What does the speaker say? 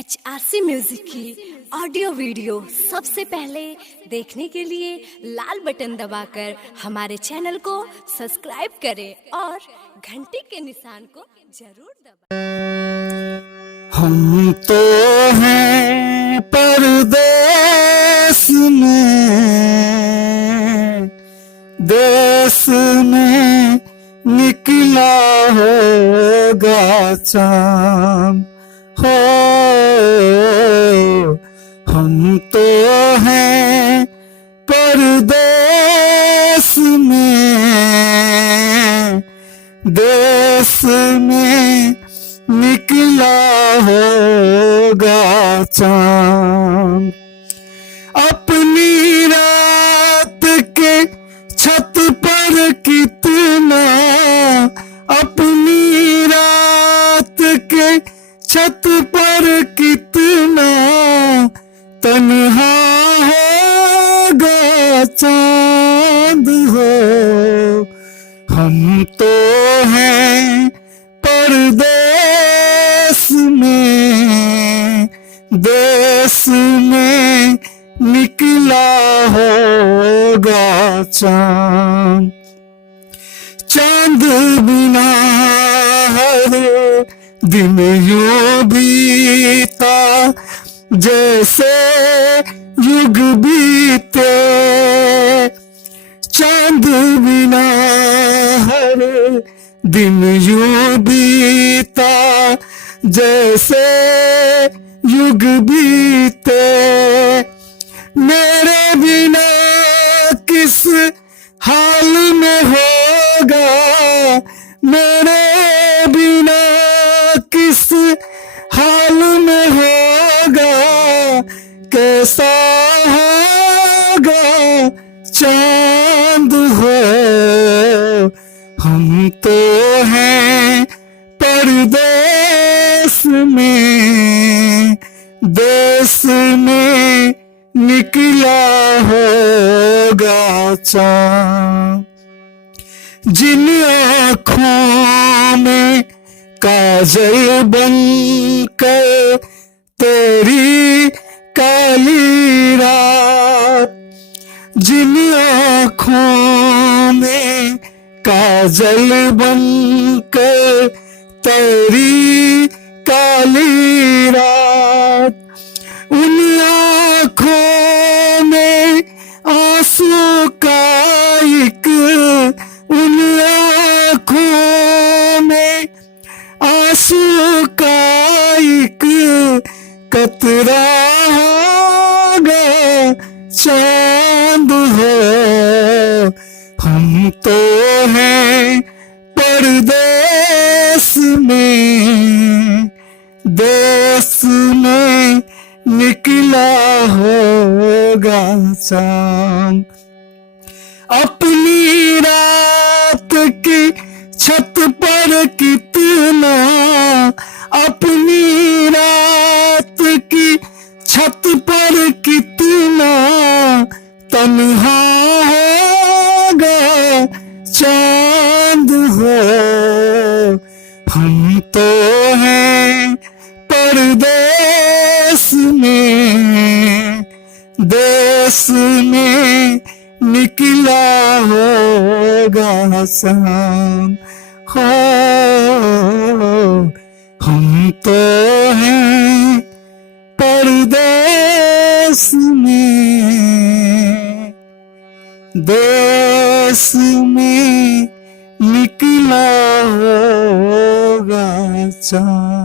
HRC music की audio video सबसे पहले देखने के लिए लाल बटन दबाकर हमारे चैनल को सब्सक्राइब करें और घंटी के निशान को जरूर दबाएं। हम तो हैं परदेस में, देश में निकला होगा चांद हो। हम तो हैं परदेस में, देश में निकला होगा चांद। अपनी रात के छत पर कितना, अपनी रात के छत पर कितना तन्हा होगा चांद हो। हम तो हैं परदेस में, देश में निकला होगा चांद। चांद बिना हर दिन यूं बीता जैसे युग बीते। चांद बिना हर दिन यूं बीता जैसे युग बीते। मेरे बिना किस हाल में होगा, मेरे बिना किस हाल में होगा, कैसा होगा चांद हो। हम तो हैं परदेस में, देश में निकला होगा चांद। जिन आँखों में काजल बनकर तेरी काली रात, जिन आँखों में काजल बनकर तेरी काली रात, उन आँखों में आंसू का एक, उन आँखों में आंसू का एक कतरा होगा चांद हो। हम तो हैं परदेस में, देश में निकला होगा चांद। अपनी रात की छत पर कितना, अपनी रात की छत पर कितना तन्हा होगा चांद हो। हम तो हैं परदेस में, देश में निकला होगा चांद हो। हम तो हैं परदेस में, देश में निकला होगा चांद।